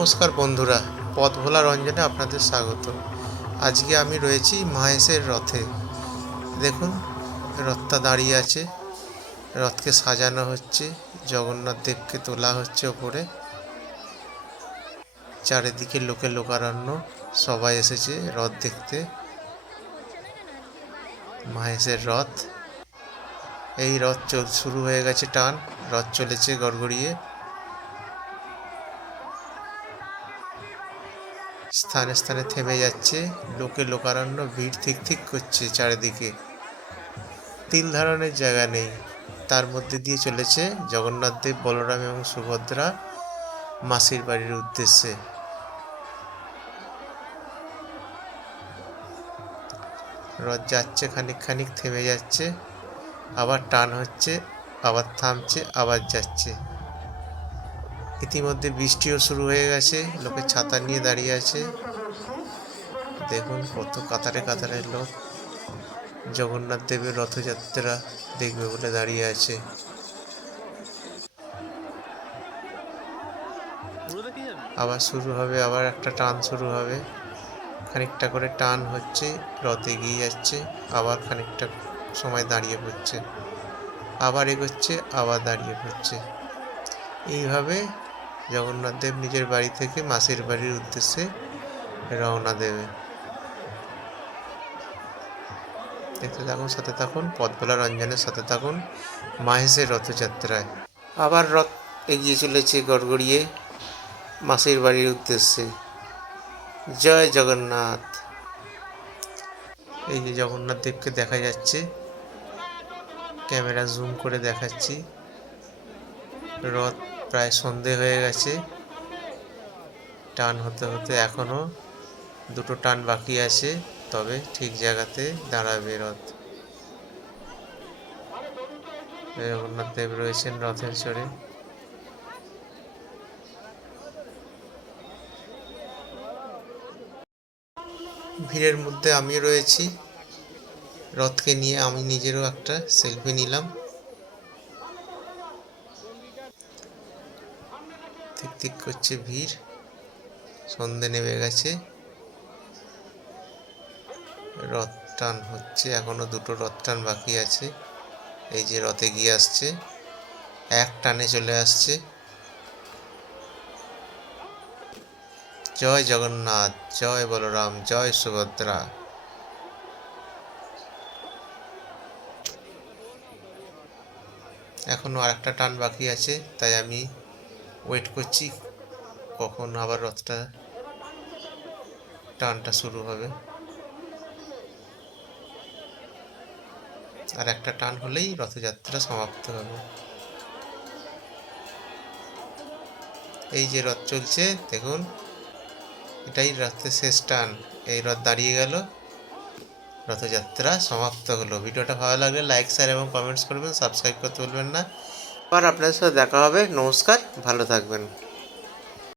নমস্কার বন্ধুরা, পথ ভোলা রঞ্জনে আপনাদের স্বাগত। আজকে আমি রয়েছি মাহেশের রথে। দেখুন, রথটা দাঁড়িয়ে আছে, রথকে সাজানো হচ্ছে, জগন্নাথ দেবকে তোলা হচ্ছে ওপরে। চারিদিকে লোকে লোকারণ্য, সবাই এসেছে রথ দেখতে। মাহেশের রথ, এই রথ শুরু হয়ে গেছে টান, রথ চলেছে গড়গড়িয়ে। স্থানে স্থানে থেমে যাচ্ছে, লোকে লোকারণ্য, ভিড় ঠিক ঠিক করছে চারিদিকে। তিল ধারণের জায়গা নেই, তার মধ্যে দিয়ে চলেছে জগন্নাথ দেব, বলরাম এবং সুভদ্রা মাসির বাড়ির উদ্দেশ্যে। রথ যাচ্ছে, খানিক খানিক থেমে যাচ্ছে, আবার টান হচ্ছে, আবার থামছে, আবার যাচ্ছে। ইতিমধ্যে বৃষ্টিও শুরু হয়ে গেছে, লোকে ছাতা নিয়ে দাঁড়িয়ে আছে। দেখুন কত কাতারে কাতারে লোক জগন্নাথ দেবের রথযাত্রা দেখবে বলে দাঁড়িয়ে আছে। আবার শুরু হবে, আবার একটা টান শুরু হবে। খানিকটা করে টান হচ্ছে, রথ এগিয়ে যাচ্ছে, আবার খানিকটা সময় দাঁড়িয়ে পড়ছে, আবার এগোচ্ছে, আবার দাঁড়িয়ে পড়ছে। এইভাবে জগন্নাথ দেব নিজের বাড়ি থেকে মাসির বাড়ির উদ্দেশ্যে রওনা দেবে। দেখতে থাকুন, সাথে থাকুন, পথ ভোলা রঞ্জনের সাথে থাকুন মাহেশের রথযাত্রায়। আবার রথ এগিয়ে চলেছে গড়গড়িয়ে মাসির বাড়ির উদ্দেশ্যে। জয় জগন্নাথ। এই যে জগন্নাথ দেবকে দেখা যাচ্ছে, ক্যামেরা জুম করে দেখাচ্ছি। রথ প্রায় সন্ধে হয়ে গেছে, টান হতে হতে এখনো দুটো টান বাকি আছে, তবে ঠিক জায়গাতে দাঁড়াবে রথ। জগন্নাথ দেব রয়েছেন রথের চড়ে। ভিড়ের মধ্যে আমি রয়েছি, রথকে নিয়ে আমি নিজেরও একটা সেলফি নিলাম। ঠিক ঠিক করছে ভিড়, সন্ধে নেমে গেছে, রথ টান হচ্ছে, এখনো দুটো রথ টান বাকি আছে। এই যে রথে গিয়ে আসছে, এক টানে চলে আসছে। জয় জগন্নাথ, জয় বলরাম, জয় সুভদ্রা। এখনো আর একটা টান বাকি আছে, তাই আমি ওয়েট করছি কখন আবার রথটা টানটা শুরু হবে। আর একটা টান হলেই রথযাত্রা সমাপ্ত হবে। এই যে রথ চলছে, দেখুন, এটাই রথের শেষ টান। এই রথ দাঁড়িয়ে গেল, রথযাত্রা সমাপ্ত হলো। ভিডিওটা ভালো লাগলে লাইক, শেয়ার এবং কমেন্টস করবেন, সাবস্ক্রাইব করতে ভুলবেন না। আবার আপনাদের সাথে দেখা হবে। নমস্কার, ভালো থাকবেন।